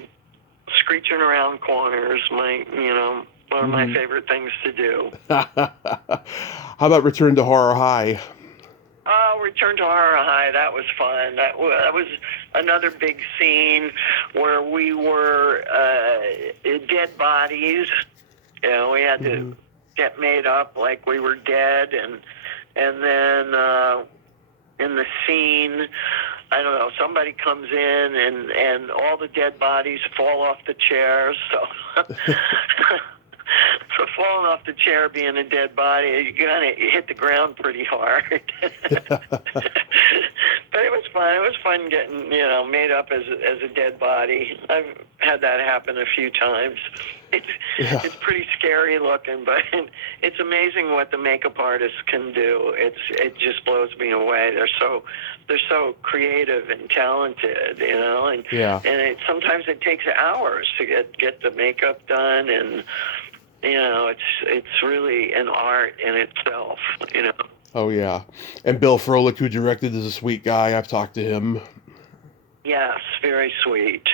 screeching around corners. One of my favorite things to do. How about Return to Horror High? Oh, Return to Horror High. That was fun. That was another big scene where we were dead bodies. We had to get made up like we were dead, and then in the scene, I don't know, somebody comes in and all the dead bodies fall off the chairs. So. So falling off the chair, being a dead body, you kind of hit the ground pretty hard. But it was fun. It was fun getting, made up as a dead body. I've had that happen a few times. It's pretty scary looking, but it's amazing what the makeup artists can do. It just blows me away. They're so creative and talented, and Yeah. and sometimes it takes hours to get the makeup done, and it's really an art in itself. Oh yeah. And Bill Froelich, who directed, is a sweet guy. I've talked to him. Yes, very sweet.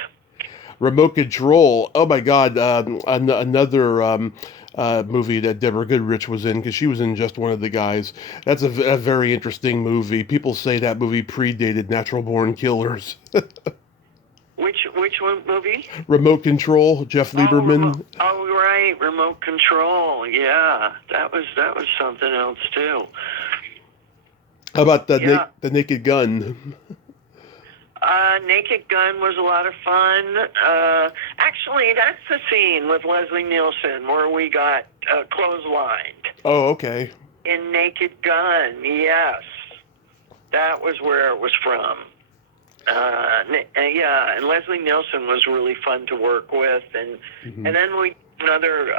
Remote Control. Oh my God. Another movie that Deborah Goodrich was in, because she was in Just One of the Guys. That's a very interesting movie. People say that movie predated Natural Born Killers. Which one movie? Remote Control, Jeff Lieberman. Oh, right, Remote Control. Yeah, that was something else too. How about the Naked Gun? Naked Gun was a lot of fun. Actually, that's the scene with Leslie Nielsen where we got clotheslined. Oh, okay. In Naked Gun, yes. That was where it was from. And Leslie Nielsen was really fun to work with, and then we another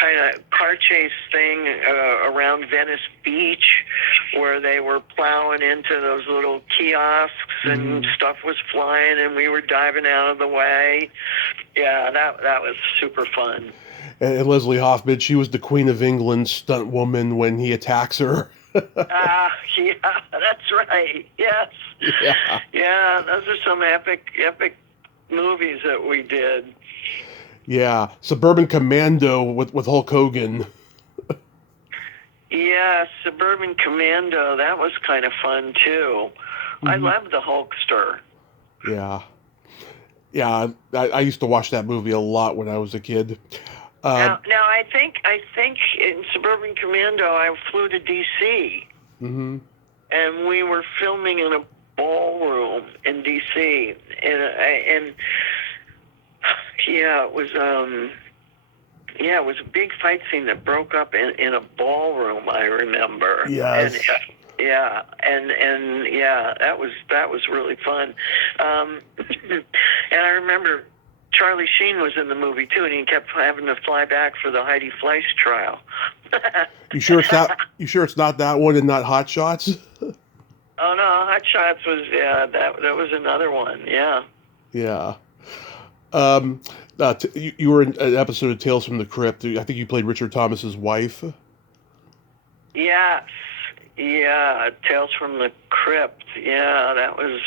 kind of car chase thing around Venice Beach, where they were plowing into those little kiosks and stuff was flying, and we were diving out of the way. Yeah, that was super fun. And Leslie Hoffman, she was the Queen of England stunt woman when he attacks her. Yeah, that's right. Yes. Yeah, those are some epic movies that we did. Yeah, Suburban Commando with Hulk Hogan. Yeah, Suburban Commando, that was kind of fun too. I loved the Hulkster. Yeah. Yeah, I used to watch that movie a lot when I was a kid. Now I think in Suburban Commando I flew to D.C. And we were filming in a ballroom in D.C. and Yeah, it was. Yeah, it was a big fight scene that broke up in a ballroom. I remember. Yes. And yeah, that was really fun. And I remember Charlie Sheen was in the movie too, and he kept having to fly back for the Heidi Fleiss trial. You sure it's not? You sure it's not that one and not Hot Shots? Oh no, Hot Shots was that was another one. Yeah. Yeah. Um, you were in an episode of Tales from the Crypt. I think you played Richard Thomas's wife. Yes. Yeah. Tales from the Crypt. Yeah, that was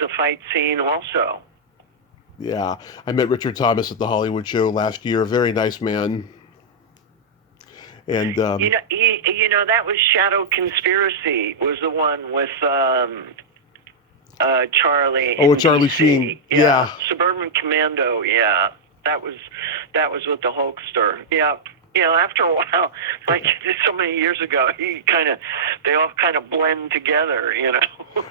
a fight scene also. Yeah, I met Richard Thomas at the Hollywood show last year. Very nice man. And that was Shadow Conspiracy. Was the one with Charlie. Oh, Charlie Sheen. Yeah. Suburban Commando. Yeah, that was with the Hulkster. Yeah. After a while, like so many years ago, they all kind of blend together.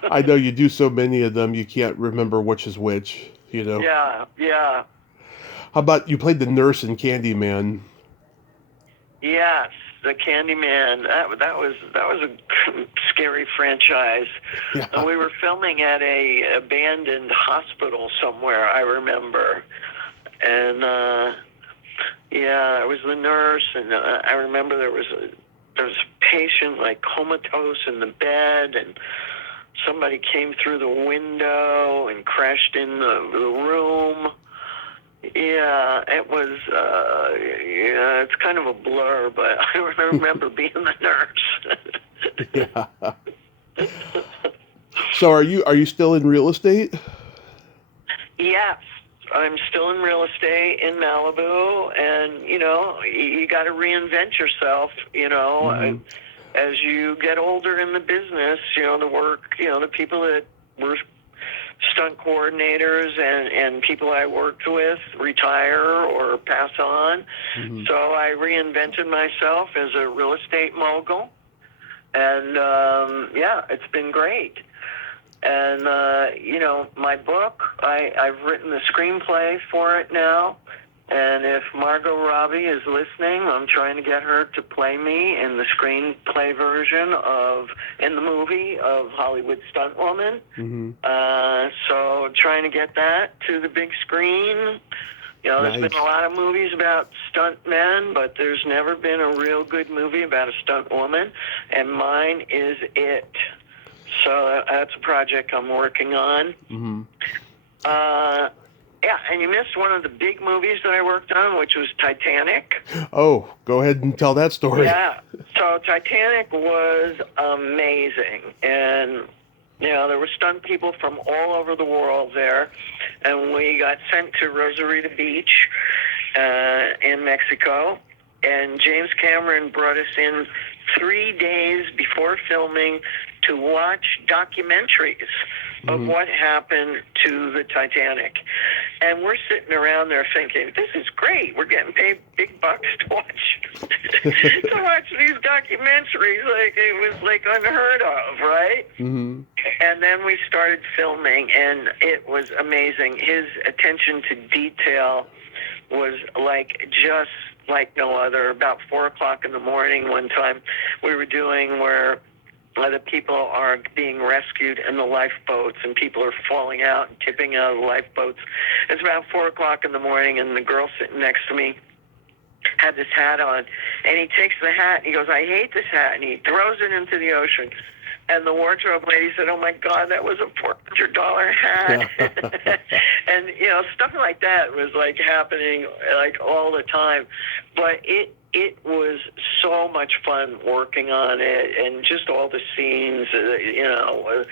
I know you do so many of them, you can't remember which is which. Yeah. Yeah. How about you played the nurse in Candyman? Yes, the Candyman. That was a scary franchise. Yeah. And we were filming at a abandoned hospital somewhere. I remember, and I was the nurse, and I remember there was a patient like comatose in the bed, and somebody came through the window and crashed in the room. Yeah, it was, it's kind of a blur, but I remember being the nurse. Yeah. So are you still in real estate? Yes, I'm still in real estate in Malibu, and, you got to reinvent yourself, Mm-hmm. as you get older in the business, the work, the people that were stunt coordinators and people I worked with retire or pass on. Mm-hmm. So I reinvented myself as a real estate mogul. And, it's been great. And, my book, I've written the screenplay for it now. And if Margot Robbie is listening, I'm trying to get her to play me in the screenplay version in the movie of Hollywood Stunt Woman. Mm-hmm. So trying to get that to the big screen. There's Nice. been a lot of movies about stunt men, but there's never been a real good movie about a stunt woman, and mine is it. So that's a project I'm working on. Mm-hmm. Yeah, and you missed one of the big movies that I worked on, which was Titanic. Oh, go ahead and tell that story. Yeah, so Titanic was amazing, and there were stunt people from all over the world there, and we got sent to Rosarita Beach in Mexico, and James Cameron brought us in 3 days before filming to watch documentaries of what happened to the Titanic. And we're sitting around there thinking, this is great. We're getting paid big bucks to watch these documentaries. Like, it was like unheard of, right? Mm-hmm. And then we started filming, and it was amazing. His attention to detail was just like no other. About 4 o'clock in the morning one time we were doing where the people are being rescued in the lifeboats, and people are falling out and tipping out of the lifeboats. It's about 4 o'clock in the morning, and the girl sitting next to me had this hat on, and he takes the hat, and he goes, I hate this hat, and he throws it into the ocean. And the wardrobe lady said, oh, my God, that was a $400 hat. And, stuff like that was, happening, all the time. But it was so much fun working on it, and just all the scenes, it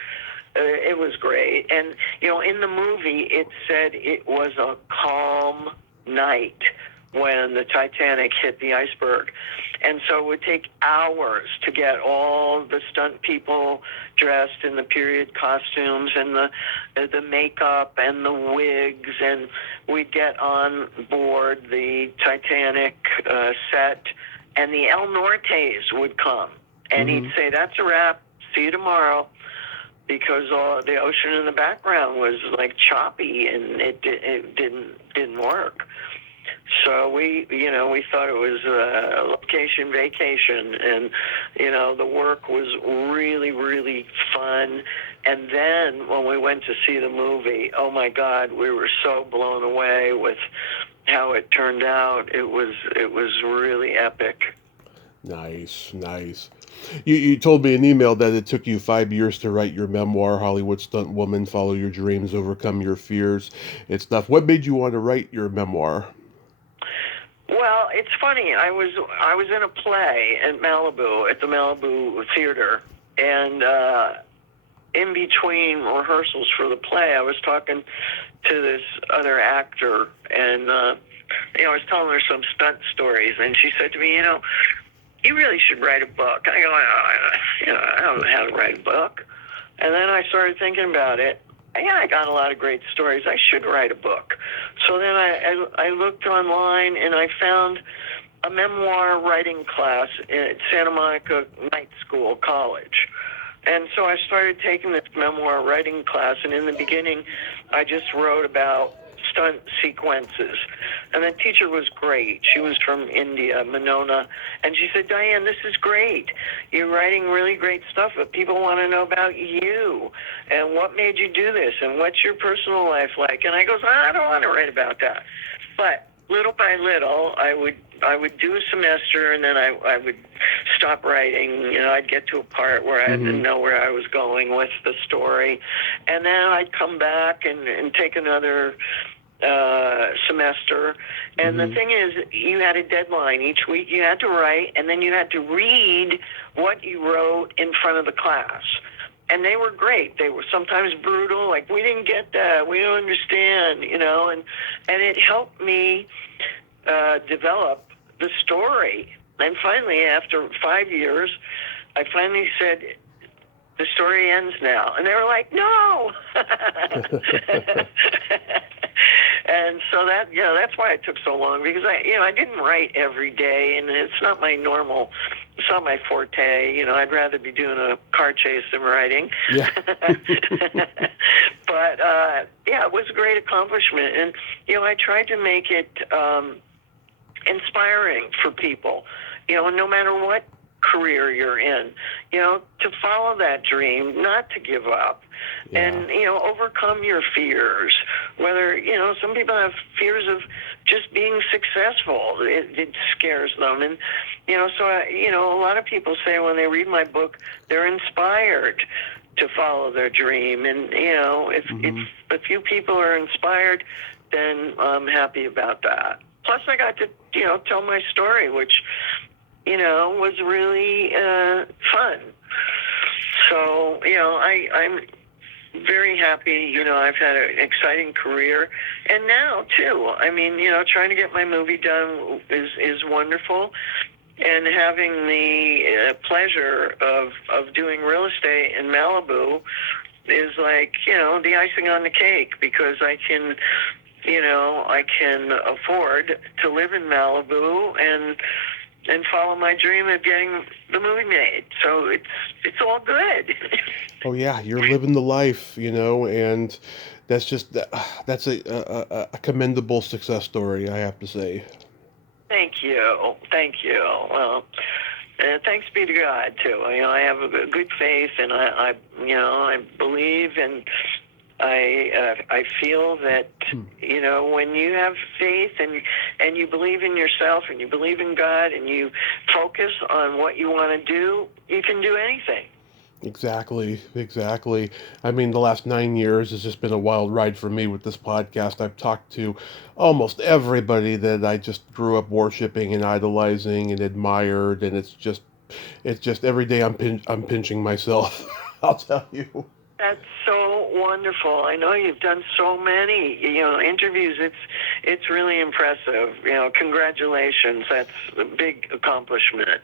was great. And, in the movie, it said it was a calm night when the Titanic hit the iceberg. And so it would take hours to get all the stunt people dressed in the period costumes and the makeup and the wigs, and we'd get on board the Titanic set, and the El Nortes would come, and he'd say, that's a wrap, see you tomorrow. because all the ocean in the background was like choppy, and it didn't work. So we thought it was a location vacation, and the work was really, really fun. And then when we went to see the movie, oh my God, we were so blown away with how it turned out. It was really epic. Nice, nice. You told me in email that it took you 5 years to write your memoir, Hollywood Stunt Woman, Follow Your Dreams, Overcome Your Fears, and stuff. What made you want to write your memoir? Well, it's funny. I was in a play at Malibu, at the Malibu Theater, and in between rehearsals for the play, I was talking to this other actor, and I was telling her some stunt stories, and she said to me, you really should write a book. I go, I don't know how to write a book. And then I started thinking about it. Yeah, I got a lot of great stories. I should write a book. So then I looked online, and I found a memoir writing class at Santa Monica Night School College. And so I started taking this memoir writing class, and in the beginning, I just wrote about stunt sequences. And the teacher was great. She was from India, Monona, and she said, Diane, this is great. You're writing really great stuff, but people want to know about you, and what made you do this, and what's your personal life like? And I goes, I don't want to write about that. But little by little, I would do a semester, and then I would stop writing. I'd get to a part where I didn't know where I was going with the story, and then I'd come back and take another semester. And the thing is, you had a deadline each week. You had to write, and then you had to read what you wrote in front of the class. And they were great. They were sometimes brutal, like, we didn't get that, we don't understand, and it helped me develop the story. And finally, after 5 years, I finally said, the story ends now. And they were like, no! And so that's why it took so long, because I didn't write every day, and it's not my forte. I'd rather be doing a car chase than writing. Yeah. But it was a great accomplishment, and I tried to make it inspiring for people. No matter what career you're in, to follow that dream, not to give up, and overcome your fears. Whether some people have fears of just being successful, it scares them, and so a lot of people say when they read my book, they're inspired to follow their dream, and if a few people are inspired, then I'm happy about that. Plus, I got to tell my story, which was really fun. So, I'm very happy. I've had an exciting career. And now, too, trying to get my movie done is wonderful. And having the pleasure of doing real estate in Malibu is like, the icing on the cake, because I can afford to live in Malibu and follow my dream of getting the movie made. So it's all good. Oh yeah, you're living the life, and that's just that's a commendable success story, I have to say. Thank you. Well, thanks be to God too. I have a good faith, and I believe, and I feel that when you have faith and you believe in yourself and you believe in God and you focus on what you want to do, you can do anything. Exactly. The last 9 years has just been a wild ride for me with this podcast. I've talked to almost everybody that I just grew up worshiping and idolizing and admired, and it's just every day I'm pinching myself. I'll tell you. That's so wonderful. I know you've done so many, interviews. It's really impressive. Congratulations. That's a big accomplishment.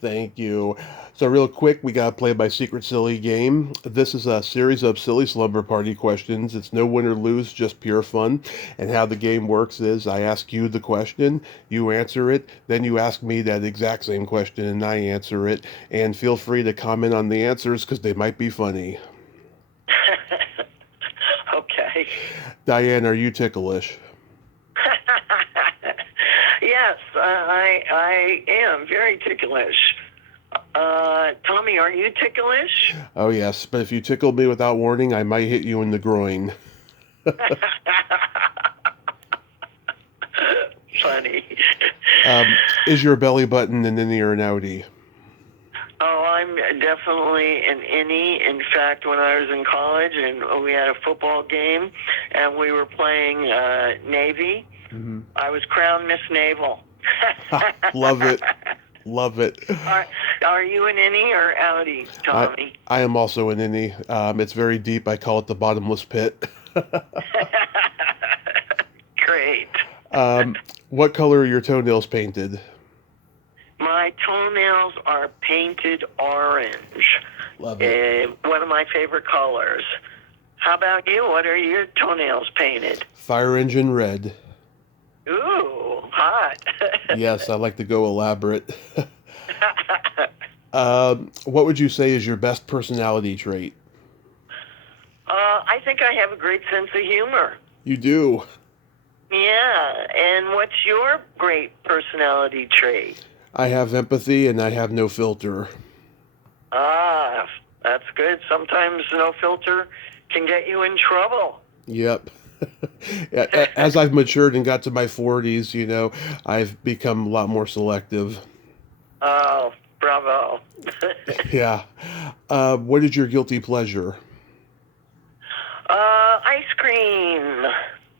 Thank you. So real quick, we got to play my secret silly game. This is a series of silly slumber party questions. It's no win or lose, just pure fun. And how the game works is I ask you the question, you answer it, then you ask me that exact same question and I answer it. And feel free to comment on the answers because they might be funny. Diane, are you ticklish? Yes, I am very ticklish. Tommy, are you ticklish? Oh, yes, but if you tickle me without warning, I might hit you in the groin. Funny. Is your belly button an innie or an outie? Oh, I'm definitely an innie. In fact, when I was in college and we had a football game and we were playing Navy, I was crowned Miss Naval. Love it. Love it. Are you an innie or outie, Tommy? I am also an innie. It's very deep. I call it the bottomless pit. Great. What color are your toenails painted? My toenails are painted orange. Love it. One of my favorite colors. How about you? What are your toenails painted? Fire engine red. Ooh, hot. Yes, I like to go elaborate. What would you say is your best personality trait? I think I have a great sense of humor. You do. Yeah, and what's your great personality trait? I have empathy and I have no filter. Ah, that's good. Sometimes no filter can get you in trouble. Yep. As I've matured and got to my 40s, I've become a lot more selective. Oh, bravo. Yeah. What is your guilty pleasure? Ice cream.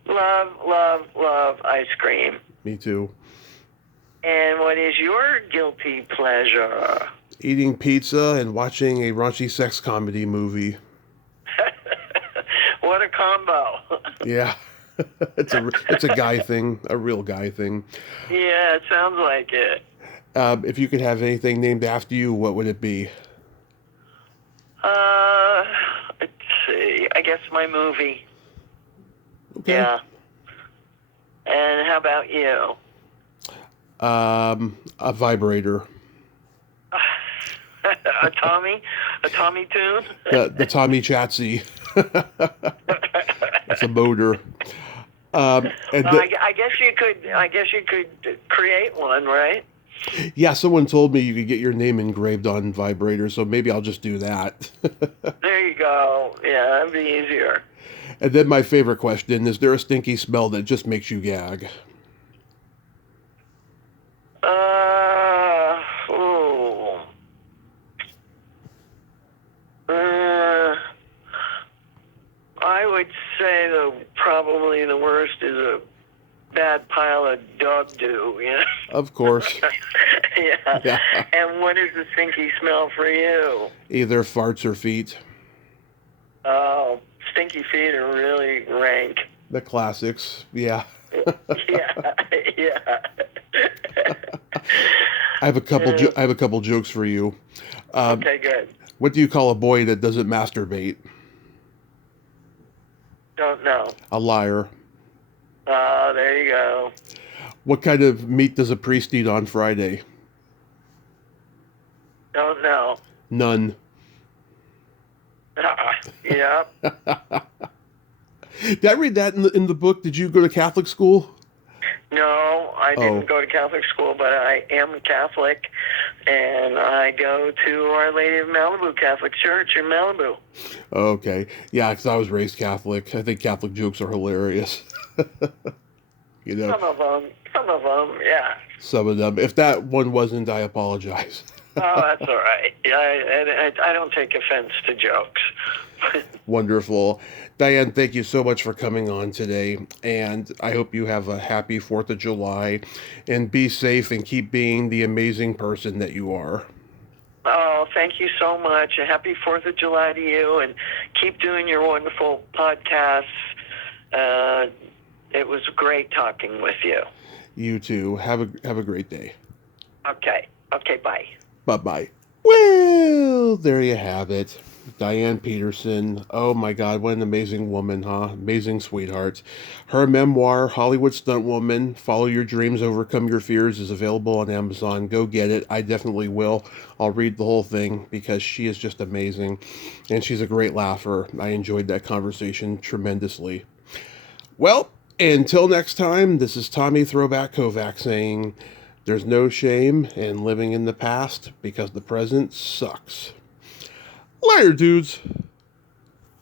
Love, love, love ice cream. Me too. And what is your guilty pleasure? Eating pizza and watching a raunchy sex comedy movie. What a combo. Yeah. It's a guy thing, a real guy thing. Yeah, it sounds like it. If you could have anything named after you, what would it be? Let's see. I guess my movie. Okay. Yeah. And how about you? A vibrator. A Tommy? A Tommy tune? The Tommy Chatsy. It's a motor. I guess you could. I guess you could create one, right? Yeah, someone told me you could get your name engraved on vibrators, so maybe I'll just do that. There you go. Yeah, that'd be easier. And then my favorite question, is there a stinky smell that just makes you gag? Ooh. I would say probably the worst is a bad pile of dog doo, Of course. Yeah. And what is the stinky smell for you? Either farts or feet. Oh, stinky feet are really rank. The classics, yeah. Yeah, yeah. I have a couple jokes for you. Okay, good. What do you call a boy that doesn't masturbate? Don't know. A liar. There you go. What kind of meat does a priest eat on Friday? Don't know. None. Yeah. Did I read that in the book? Did you go to Catholic school? No, I Oh. didn't go to Catholic school, but I am Catholic, and I go to Our Lady of Malibu Catholic Church in Malibu. Okay. Yeah, because I was raised Catholic. I think Catholic jokes are hilarious. Some of them, yeah. Some of them. If that one wasn't, I apologize. Oh, that's all right. Yeah, I don't take offense to jokes. Wonderful. Diane, thank you so much for coming on today, and I hope you have a happy 4th of July, and be safe and keep being the amazing person that you are. Oh, thank you so much. A happy 4th of July to you, and keep doing your wonderful podcasts. It was great talking with you. You too. Have a great day. Okay, bye. Bye-bye. Well, there you have it. Diane Peterson. Oh my God, what an amazing woman, huh? Amazing sweetheart. Her memoir, Hollywood Stunt Woman, Follow Your Dreams, Overcome Your Fears, is available on Amazon. Go get it. I definitely will. I'll read the whole thing because she is just amazing. And she's a great laugher. I enjoyed that conversation tremendously. Well, until next time, this is Tommy Throwback Kovac saying there's no shame in living in the past because the present sucks. Later, dudes.